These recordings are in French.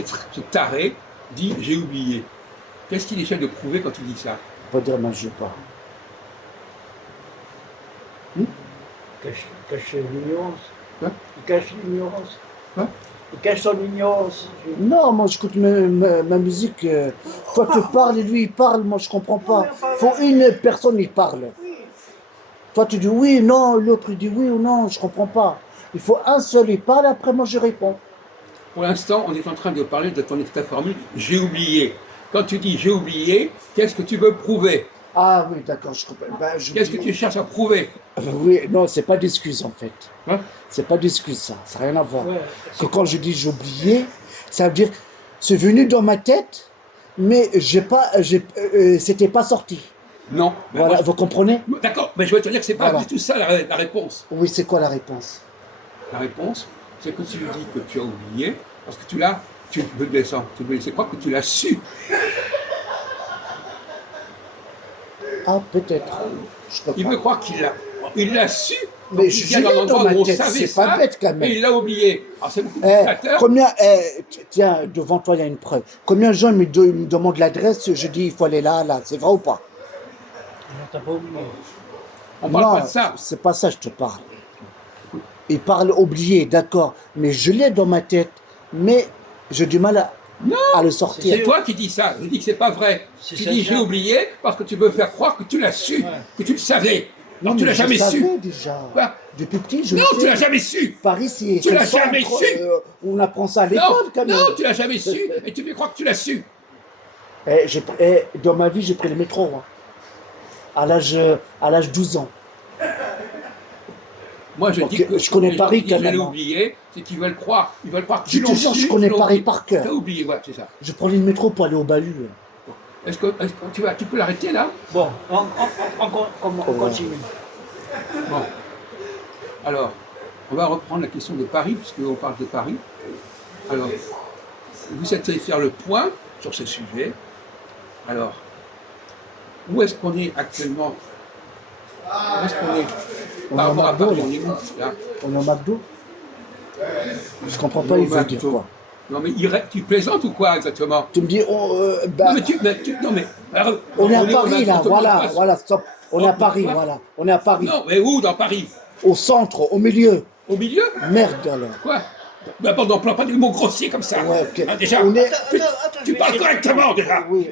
ce taré dit j'ai oublié. Qu'est-ce qu'il essaie de prouver quand il dit ça? Pas dire moi je pas. Cacher l'ignorance. Hein? Il cache l'ignorance. Hein? Il cache son ignorance. Non, moi j'écoute ma musique. Toi tu parles et lui il parle, moi je comprends pas. Faut une personne il parle. Toi tu dis oui, non, l'autre il dit oui ou non, je comprends pas. Il faut un seul il parle, après moi je réponds. Pour l'instant, on est en train de parler de ta formule j'ai oublié. Quand tu dis j'ai oublié, qu'est-ce que tu veux prouver? Ah oui, d'accord, je comprends. Ben, Qu'est-ce que tu cherches à prouver? Oui, non, c'est pas d'excuse en fait. Hein? C'est pas d'excuse ça, ça n'a rien à voir. Ouais. Que quand je dis j'ai oublié, ça veut dire c'est venu dans ma tête, mais c'était pas sorti. Non. Mais Voilà, moi, vous comprenez? d'accord, mais je vais te dire que c'est pas Voilà. du tout ça la réponse. Oui, c'est quoi la réponse? La réponse, c'est que tu dis que tu as oublié, parce que tu veux descendre, tu veux laisser croire que tu l'as su. Ah, peut-être. Je peux Il pas. veut croire il l'a su. Mais donc je il vient d'un l'ai dans endroit ma où on tête, savait c'est pas ça, bête quand même. et il l'a oublié. Alors c'est beaucoup plus Eh, flatteur. tiens, devant toi, il y a une preuve. Combien de gens me demandent l'adresse, je dis il faut aller là, c'est vrai ou pas? Non, t'as pas oublié. On parle Non, pas de ça. c'est pas ça, je te parle. Il parle oublié, d'accord, mais je l'ai dans ma tête, mais j'ai du mal à le sortir. C'est toi qui dis ça. Je dis que c'est pas vrai. C'est Tu ça, dis ça. j'ai oublié parce que tu veux faire croire que tu l'as su, Ouais. que tu le savais. Alors tu mais l'as jamais je su. savais déjà. Quoi? Depuis petit, je Non, le tu sais. l'as jamais su. Paris, c'est Tu c'est l'as le centre, jamais su. on apprend ça à Non, l'école quand même. non, tu l'as jamais su, et tu fais croire que tu l'as su. Dans ma vie, j'ai pris le métro, moi. À l'âge 12 ans. Moi, je Ok, dis que je connais les gens Paris qui disent quand même, je l'ai hein. oublié, c'est qu'ils veulent croire. Ils veulent croire que Je te jure, je connais Paris par cœur. Tu as oublié, ouais, c'est ça. Je prenais le métro pour aller au bahut. Est-ce que tu peux l'arrêter là? Bon, on continue. Bon. Alors, on va reprendre la question de Paris, puisqu'on parle de Paris. Alors, vous êtes allé faire le point sur ce sujet. Alors, où est-ce qu'on est actuellement? Où est-ce qu'on est? On Par est au rapport à McDo, Paris, là. on est où là? On est au McDo. Je comprends On pas, est au il veut dire McDo. quoi. Non mais tu plaisantes ou quoi exactement? Tu me dis, Non mais alors, on est à au Paris là, McDo, voilà, on voilà, stop. On est à Oh, Paris, quoi? voilà. On est à Paris. Non mais où dans Paris? Au centre, au milieu. Au milieu? Merde alors. Quoi? Ben pardon, n'emploie pas des mots grossiers comme ça. Ouais, ok. Hein, déjà, On est, tu parles correctement déjà. oui,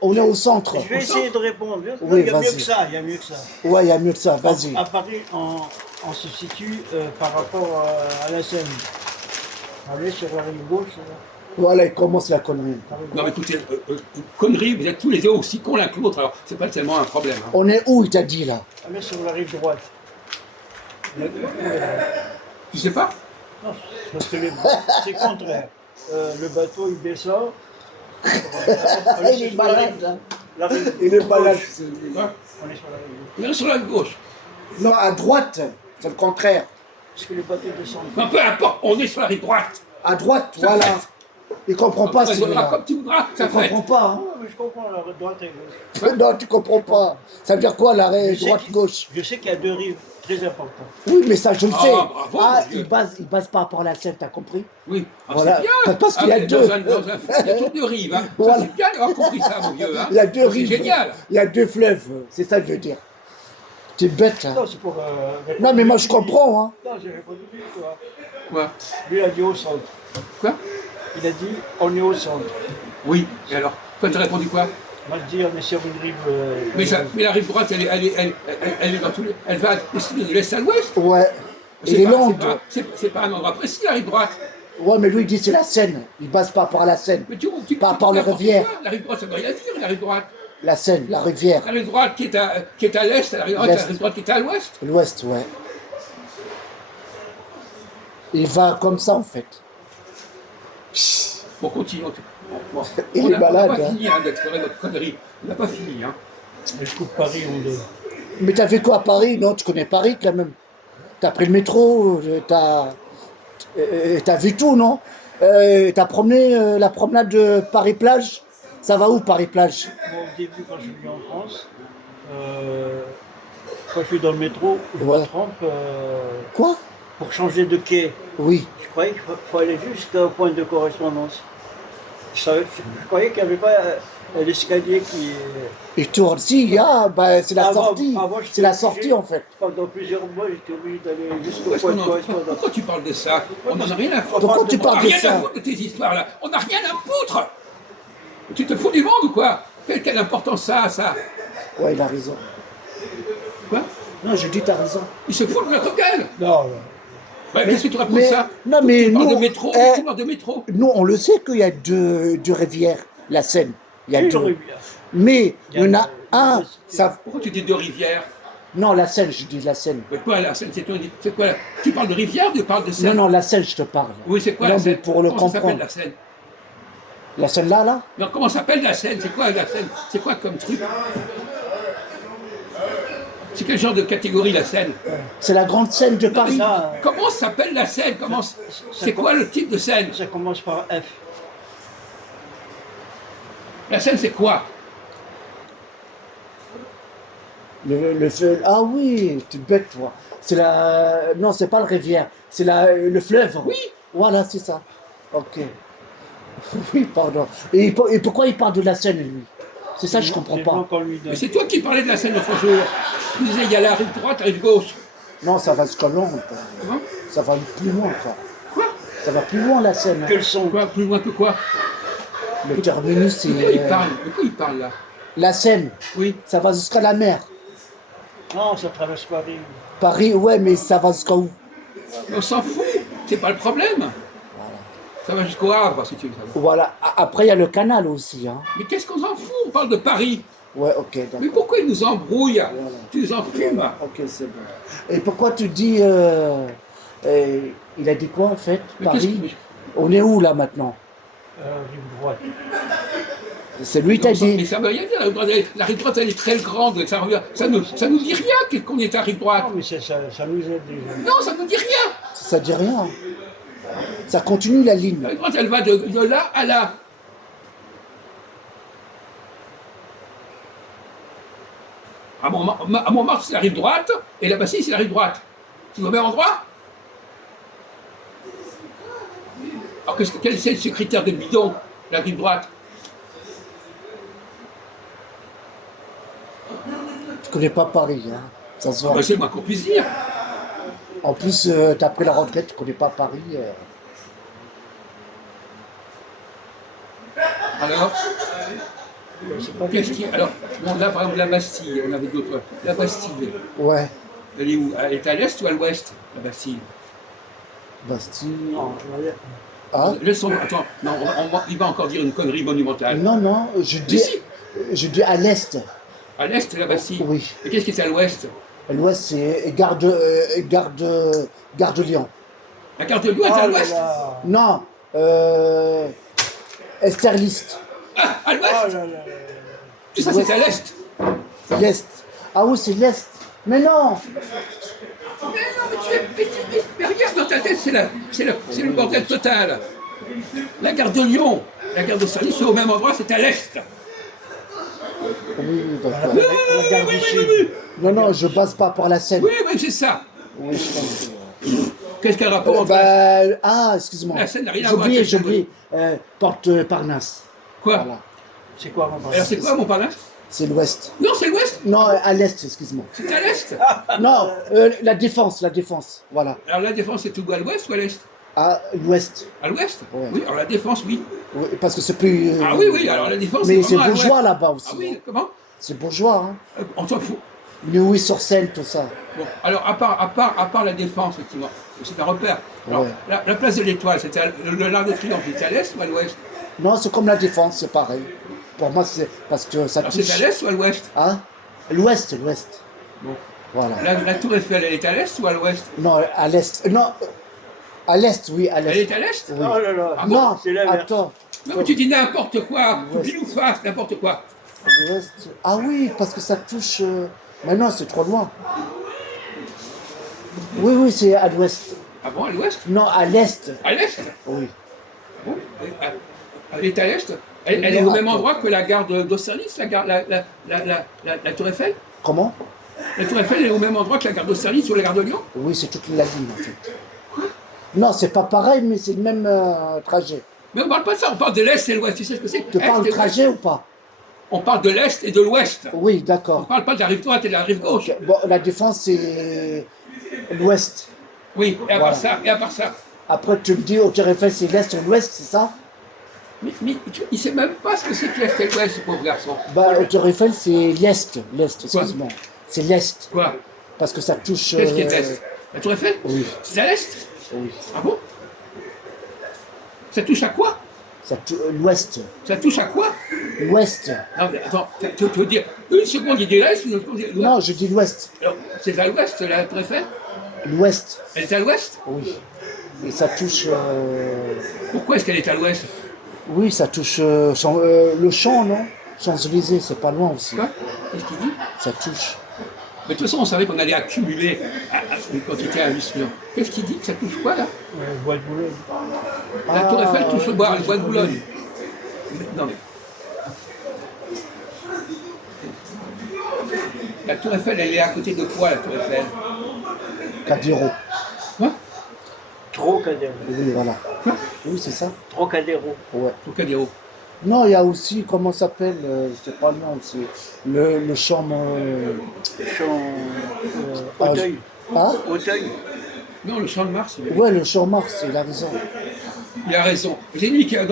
on est au centre. Je vais essayer de répondre. Oui, Il y a mieux vas-y. que ça, il y a mieux que ça. Ouais, il y a mieux que ça, vas-y. À Paris, on se situe par rapport à la Seine. Allez sur la rive gauche. Là. Voilà, il commence la connerie. Non mais écoutez, conneries, vous êtes tous les deux aussi cons l'un que l'autre, alors c'est pas tellement un problème. Hein. On est où, il t'a dit là? Allez sur la rive droite. Tu sais pas? Non, parce que c'est contraire. Le bateau, il descend. Il est malade, hein. La rive Il est malade. Hein? On est sur la rive gauche. On est sur la gauche. Non, à droite, c'est le contraire. Parce que le bateau descend. Non, peu importe, on est sur la rive droite. À droite, Ça voilà. fait. Il comprend pas Tu raisonneras celui-là. comme tu voudras, ça Tu fait. comprends pas, hein. Non, mais je comprends, la rive droite et gauche. Non, tu comprends pas. Ça veut dire quoi, l'arrêt Je sais droite-gauche? Je sais qu'il y a deux rives très importantes. Oui, mais ça, je le Ah, sais. bravo, Ah, monsieur. il base par rapport à la Seine, t'as compris? Oui, ah, Voilà. c'est bien. Parce qu'il y a mais deux. Dans un fleuve, il y a toujours deux rives. Hein. Ça, Voilà. c'est bien d'avoir compris ça, mon vieux. Hein. Il y a deux C'est rives. génial. Il y a deux fleuves. C'est ça que je veux dire. T'es bête, hein. Non, c'est pour. Non, mais moi, je comprends, hein. Non, j'ai répondu plus, toi. Quoi? Lui, il a dit au centre. Quoi? Il a dit on est au centre. Oui, et alors? Toi, tu as répondu quoi? Moi, je dis on est sur une rive. Mais la rive droite, elle est dans tous les. Elle va aussi de l'est à l'ouest. Ouais. C'est Et les pas- Landes. c'est pas un endroit précis, la rive droite. Ouais, mais lui, il dit c'est la Seine. Il base par rapport à la Seine. Mais tu Par rapport à la n'importe rivière. quoi. La rive droite, ça ne veut rien dire, la rive droite. La Seine, la rivière. La rive droite qui est à l'est, la rive droite, L'est. la rive droite qui est à l'ouest. L'Ouest, ouais. Il va comme ça, en fait. Bon, continuons. Bon, Il on est n'a malade, pas hein. fini d'explorer votre connerie. On n'a pas fini. Hein. Je coupe Paris en deux. Mais t'as fait quoi à Paris? Non, tu connais Paris quand même. T'as pris le métro, t'as vu tout, non? T'as promené la promenade de Paris-Plage? Ça va où, Paris-Plage? Moi, au début, quand je suis venu en France, quand je suis dans le métro, je Ouais. me trompe Quoi? pour changer de quai. Oui. Je croyais qu'il faut aller jusqu'au point de correspondance. Je croyais qu'il n'y avait pas l'escalier qui. Il tourne, si, ah, bah, c'est la Avant- sortie. avant, j'étais C'est la obligé. sortie en fait. Pendant plusieurs mois, j'étais obligé d'aller jusqu'au Pourquoi, point de est-ce qu'on en- correspondance. pourquoi tu parles de ça? On n'en a rien à foutre. Pourquoi tu On n'a parles de rien à ça? foutre de tes histoires-là. On n'a rien à foutre. Tu te fous du monde ou quoi? Quelle importance ça a, ça? Ouais, il a raison. Quoi? Non, je dis, t'as raison. Il se fout de notre gueule. Non, non. Ouais, qu'est-ce que tu racontes mais- ça? non, mais tu parles nous, de métro, eh, tu parles de métro. Nous, on le sait qu'il y a deux rivières, la Seine. Il y a Oui, deux. j'aurais bien. Mais il y en a le- un. le- Ça... Pourquoi tu dis deux rivières? Non, la Seine, je dis la Seine. Mais quoi, la Seine, c'est quoi? Tu parles de rivière ou tu parles de Seine? Non, non, la Seine, je te parle. Oui, c'est quoi Non, la mais Seine? pour le Comment ça s'appelle comprendre. la Seine? La Seine là? Non, comment s'appelle la Seine? C'est quoi la Seine? C'est quoi comme truc? C'est quel genre de catégorie la Seine? C'est la grande Seine de Paris. Ça, Comment s'appelle la Seine? C'est quoi le type de Seine? ça commence par F. La Seine, c'est quoi? Ah oui, tu es bête, toi. C'est la. Non, c'est pas le rivière. C'est le fleuve. Oui. Voilà, c'est ça. Ok. Oui, pardon. Et pourquoi il parle de la Seine, lui? C'est ça, je comprends C'est pas. bon qu'on lui donne. Mais c'est toi qui parlais de la Seine l'autre jour. Tu disais, il y a la rive droite, la rive gauche. Non, ça va jusqu'à loin. Quoi. Comment? Ça va plus loin, quoi. Quoi? Ça va plus loin, la Seine. Que le son. Quoi? Plus loin que quoi? Le terminus, c'est. De quoi il parle? De quoi il parle là? La Seine, Oui. ça va jusqu'à la mer. Non, ça traverse Paris. Paris, ouais, mais ça va jusqu'à où? On s'en fout. C'est pas le problème. Ça va jusqu'au Havre, si tu veux savoir. Voilà. Après, il y a le canal aussi. Hein. Mais qu'est-ce qu'on s'en fout? On parle de Paris. Ouais, ok, Mais d'accord. pourquoi il nous embrouille? Tu nous enfumes. Ok, c'est bon. Et pourquoi tu dis. Il a dit quoi en fait? Mais qu'est-ce Paris? que- On est où là maintenant? Rive droite. C'est lui qui t'a Mais dit. ça veut rien dire. La rive droite, elle est très grande. Ça nous dit rien qu'on est à rive droite. Non, mais ça nous aide déjà. Non, ça nous dit rien. Ça dit rien. Ça continue la ligne. La rive droite, elle va de là à là. À Montmartre, c'est la rive droite, et la Bastille, c'est la rive droite. C'est au même endroit? Alors, quel c'est ce critère de bidon, la rive droite? Tu connais pas Paris, hein. Ça se voit. Ben, c'est le moins qu'on puisse dire. En plus, t'as pris la retraite, tu connais pas Paris. Alors, qu'est-ce qui. Alors, bon, là, par exemple, la Bastille, on avait d'autres. La Bastille, Ouais. elle est où? Elle est à l'est ou à l'ouest, la Bastille? Bastille. Non, Ah? Laissons. Attends, non, il va encore dire une connerie monumentale. Non, non, Mais si, je dis à l'est. à l'est, c'est la Bastille. Oui. Et qu'est-ce qui est à l'ouest? À l'ouest, c'est Gare de Lyon. La gare de Lyon est à Oh là l'ouest. là. Non, Esterlist. Ah, à l'ouest. Oh là là. Tout ça, c'est à l'est. L'est. Ah oui, c'est l'est. Mais non. Mais non, mais tu es pessimiste. Mais regarde dans ta tête, c'est le bordel total. La gare de Lyon, la gare de Saly, c'est au même endroit, c'est à l'est. Oui, d'accord. La gare du Sud. Non, non, je passe pas par la Seine. Oui, oui, c'est ça. Oui, je pense. Qu'est-ce qu'un rapport entre la- Excuse-moi. La Seine n'a rien à J'ai voir oublié, avec j'ai le- oublié. Porte Parnasse. Quoi? Voilà. C'est quoi, mon Alors c'est quoi Montparnasse? C'est l'ouest. Non, c'est l'ouest. Non, à l'est, excuse-moi. C'est à l'est. Non, la défense. Voilà. Alors la défense, c'est tout à l'ouest ou à l'est? À l'ouest. À l'ouest? Ouais. Oui, alors la défense, oui. Oui, parce que c'est plus. Ah oui, oui, alors la défense, Mais c'est vraiment à bourgeois l'ouest. là-bas aussi. Ah oui, comment? C'est bourgeois, hein. On s'en fout. Neuilly-sur-Seine, tout ça. Bon, alors à part la défense, effectivement, c'est un repère. Alors, Ouais. la place de l'Étoile, c'était l'Arc de Triomphe, c'était à l'est ou à l'ouest? Non, c'est comme la défense, c'est pareil. Pour moi, c'est parce que ça Alors touche. c'est à l'est ou à l'ouest? Hein? L'ouest. Bon. Voilà. La Tour Eiffel, elle est à l'est ou à l'ouest? Non, à l'est. Non, à l'est, oui, à Elle l'est. est à l'est? Oui. Oh là là. Ah bon? Non, c'est l'inverse. attends. Non, mais tu dis n'importe quoi, L'ouest. pile ou face, n'importe quoi. L'ouest. Ah oui, parce que ça touche. Mais non, c'est trop loin. Oui, oui, c'est à l'ouest. Ah bon, à l'ouest? Non, à l'est. À l'est? Oui. Bon, elle est à l'est? Elle est Non, au même attends. endroit que la gare d'Austerlitz, la Tour Eiffel? Comment? La Tour Eiffel est au même endroit que la gare d'Austerlitz ou la gare de Lyon? Oui, c'est toute la ligne en fait. Non, c'est pas pareil, mais c'est le même trajet. Mais on ne parle pas de ça, on parle de l'Est et de l'Ouest. Tu sais ce que c'est? Tu parles Est et trajet ou pas? On parle de l'Est et de l'Ouest. Oui, On d'accord. ne parle pas de la rive droite et de la rive gauche. Ok. Bon, la défense, c'est l'ouest. Oui, et à Voilà. part ça, et à part ça. Après, tu me dis, au Tour Eiffel, c'est l'est ou l'ouest, c'est ça? Mais il ne sait même pas ce que c'est que l'Est et l'Ouest, ce pauvre garçon. Bah, au Tour Eiffel, c'est l'est. L'est, excuse-moi. C'est l'est. Quoi? Parce que ça touche. Qu'est-ce qui est de l'Est? La Tour Eiffel? Oui. C'est à l'Est? Oui. Ah bon? Ça touche à quoi? L'ouest. Ça touche à quoi? L'ouest. Non, mais attends, tu veux dire une seconde il dit l'Est, une seconde il dit l'Ouest. Non, je dis l'ouest. Alors, c'est à l'Ouest, la Tour Eiffel? L'ouest. Elle est à l'Ouest? Oui. Et ça touche. Pourquoi est-ce qu'elle est à l'Ouest? Oui, ça touche le champ, non? Champs-Élysées, c'est pas loin aussi. Quoi? Qu'est-ce qu'il dit? Ça touche. Mais de toute façon, on savait qu'on allait accumuler une quantité hallucinante. Qu'est-ce qu'il dit? Que ça touche quoi, là? Bois de Boulogne. La Tour Eiffel touche le bois de Boulogne. Non, mais... La Tour Eiffel, elle est à côté de quoi, la Tour Eiffel? Cadéro. Quoi? Trocadéro. Oui, voilà. Oui, c'est ça. Trocadéro. Ouais. Trocadéro. Non, il y a aussi, comment ça s'appelle, je sais pas le nom, c'est le champ. Champ. Auteuil. Ah? Auteuil. Non, le Champ de Mars, il Ouais, le champ Mars, il a raison. a raison. C'est lui qui a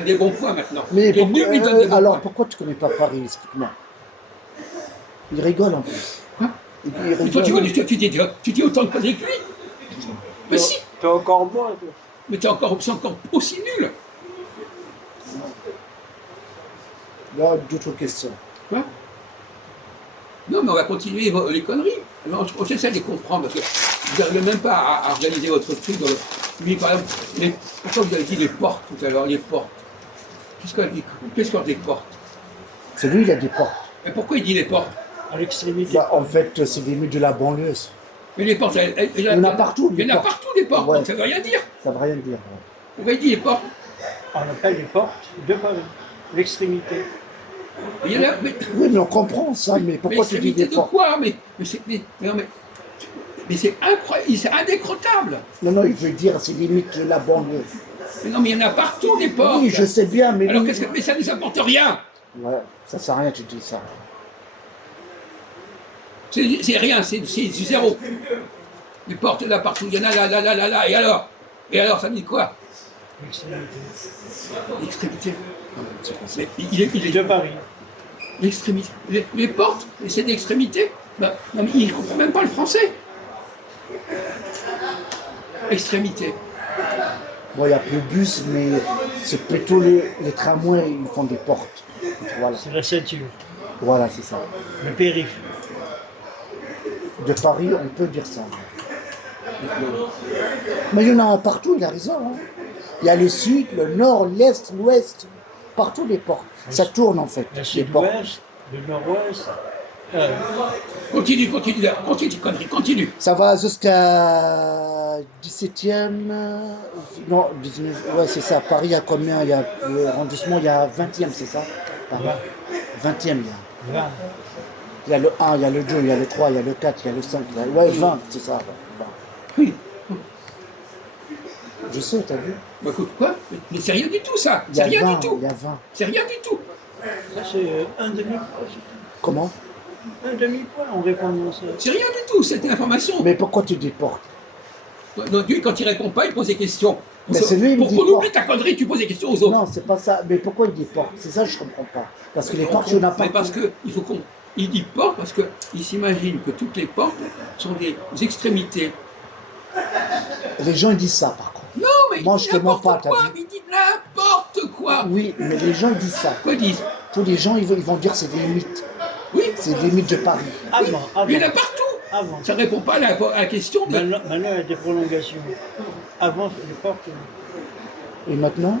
des bons points maintenant. Mais Il est nul, il donne des bons alors, points. pourquoi tu connais pas Paris, explique-moi. Il rigole en plus. Hein? Il Mais toi, rigole. tu dis autant de conneries que lui. Mais si, T'es encore moins, toi. mais c'est encore aussi nul. Il y a d'autres questions. Quoi? Non, mais on va continuer les conneries. Alors, j'essaie de les comprendre, parce que vous n'arrivez même pas à organiser votre truc. Lui, par exemple, pourquoi vous avez dit les portes tout à l'heure, les portes? Qu'est-ce qu'on dit des portes? C'est lui, il a des portes. Et pourquoi il dit les portes? À l'extrémité. Bah, en fait, c'est des mules de la banlieue. Mais les portes, Il y en a partout. Il y en a partout, des portes, Ouais. donc ça ne veut rien dire. Ça veut rien dire. Ouais. Pourquoi il dit les portes? On appelle les portes de Paris. L'extrémité. Il y en a, mais, Oui, mais on comprend ça, mais pourquoi tu dis l'extrémité des de portes? quoi? Mais c'est incroyable, c'est indécrottable. Non, il veut dire c'est limite de la banlieue. Mais non, mais il y en a partout des portes. Oui, je sais bien, mais Alors lui- mais ça ne nous apporte rien. Ouais, ça sert à rien, tu dis ça. C'est rien, c'est zéro. Les portes là partout, il y en a là, et alors? Et alors, ça dit quoi? L'extrémité. L'extrémité. Mais il De est Paris. l'extrémité. Les portes, c'est l'extrémité. Non, mais il ne comprend même pas le français. Extrémité. Bon, il n'y a plus de bus, mais c'est plutôt les tramways, ils font des portes. Voilà, C'est la ceinture. voilà, c'est ça. Le périph'. De Paris, on peut dire ça. Mais il y en a partout, il a raison. Hein. Il y a le sud, le nord, l'est, l'ouest, partout les portes. Ça tourne en fait, Le les portes. sud-ouest, le nord-ouest. Continue, continue. Ça va jusqu'à 17e, non, 19, ouais, c'est ça. Paris, il y a combien? Il y a le arrondissement, il y a 20e, c'est ça? Paris. 20e, il y a. 20. Il y a le 1, il y a le 2, il y a le 3, il y a le 4, il y a le 5, ouais, 20, c'est ça. 20. Oui. Je sais, t'as vu? Bah, écoute, quoi? Mais c'est rien du tout, ça. Il y C'est a rien 20, du tout. il y a 20. C'est rien du tout. Ça, c'est un demi-point. Comment? Un demi-point en répondant à ça. C'est rien du tout, cette information. Mais pourquoi tu déportes? Donc, lui, quand il répond pas, il pose des questions. Mais c'est lui, il me Pour dit qu'on quoi? oublie ta connerie, tu poses des questions aux autres. Non, c'est pas ça. Mais pourquoi il déporte? C'est ça que je comprends pas. Parce que les portes, il n'y en a pas. Mais parce que il faut qu'on. Il dit porte parce qu'il s'imagine que toutes les portes sont des extrémités. Les gens ils disent ça par contre. Non, mais Moi, il dit je te mens n'importe pas, t'as quoi, vu? il dit n'importe quoi. Oui, mais les gens ils disent ça. Quoi ils disent? Tous les gens ils vont dire c'est des mythes. Oui, C'est des mythes de Paris. Avant. il y en a partout. Avant. Ça ne répond pas à la question de. Maintenant, il y a des prolongations. Avant, les portes. Et maintenant?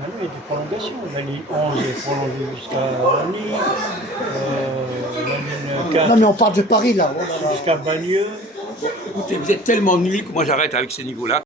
Maintenant, il y a des prolongations. La ligne 11 est prolongée jusqu'à la ligne. La ligne 4 Non, mais on parle de Paris là. jusqu'à Bagneux. Écoutez, vous êtes tellement nuls que moi j'arrête avec ces niveaux-là.